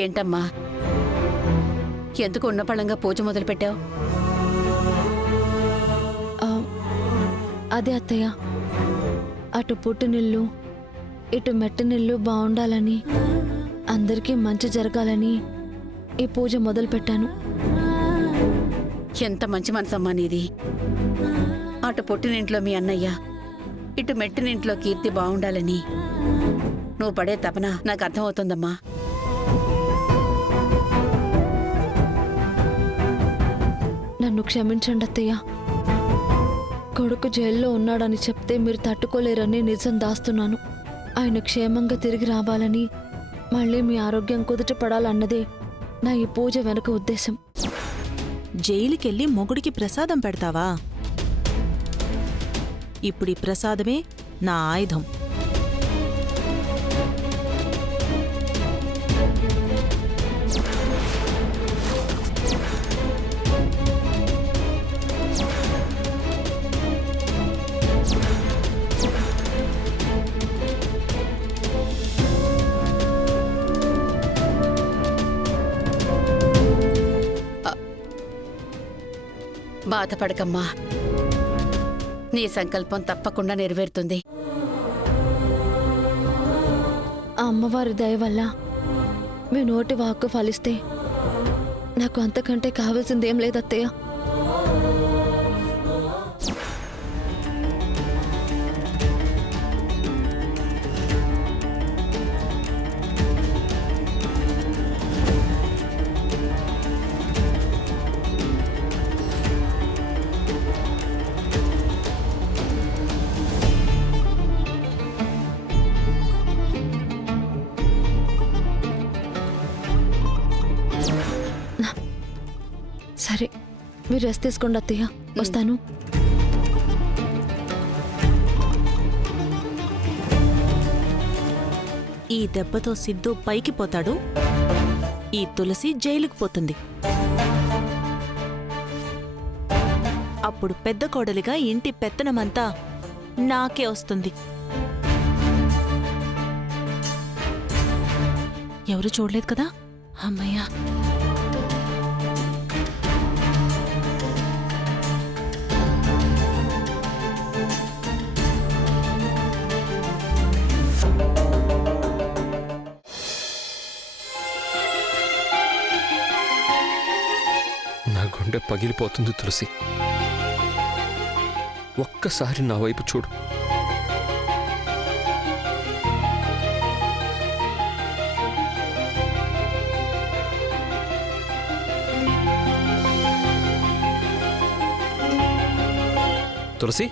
ఏంటమ్మా, ఎందుకు ఉన్నపళంగా పూజ మొదలుపెట్టావు? అదే అత్తయ్య, అటు పుట్టినిల్లు ఇటు మెట్టనిల్లు బాగుండాలని, అందరికీ మంచి జరగాలని ఈ పూజ మొదలుపెట్టాను. ఎంత మంచి మనసమ్మా నీది. అటు పుట్టినింట్లో మీ అన్నయ్య, ఇటు మెట్టినింట్లో కీర్తి బాగుండాలని నువ్వు పడే తపన నాకు అర్థమవుతుందమ్మా. నన్ను క్షమించండి అత్తయ్య. కొడుకు జైల్లో ఉన్నాడని చెప్తే మీరు తట్టుకోలేరని నిజం దాస్తున్నాను. ఆయన క్షేమంగా తిరిగి రావాలని, మళ్ళీ మీ ఆరోగ్యం కుదుట పడాలన్నదే నా ఈ పూజ వెనుక ఉద్దేశం. జైలుకెళ్ళి మొగుడికి ప్రసాదం పెడతావా? ఇప్పుడీ ప్రసాదమే నా ఆయుధం. బాధపడకమ్మా, నీ సంకల్పం తప్పకుండా నెరవేరుతుంది. ఆ అమ్మవారి దయ వల్ల మీ నోటి వాక్కు ఫలిస్తే నాకు అంతకంటే కావాల్సిందేం లేదత్తయ్య. సరే, మీరు రెస్ట్ తీసుకోండి అత్తయ్య, వస్తాను. ఈ దెబ్బతో సిద్ధు పైకి పోతాడు, ఈ తులసి జైలుకు పోతుంది. అప్పుడు పెద్ద కోడలిగా ఇంటి పెత్తనమంతా నాకే వస్తుంది. ఎవరు చూడలేదు కదా? అమ్మయ్యా. నా గుండె పగిలిపోతుంది తులసి. ఒక్కసారి నా వైపు చూడు. తులసి.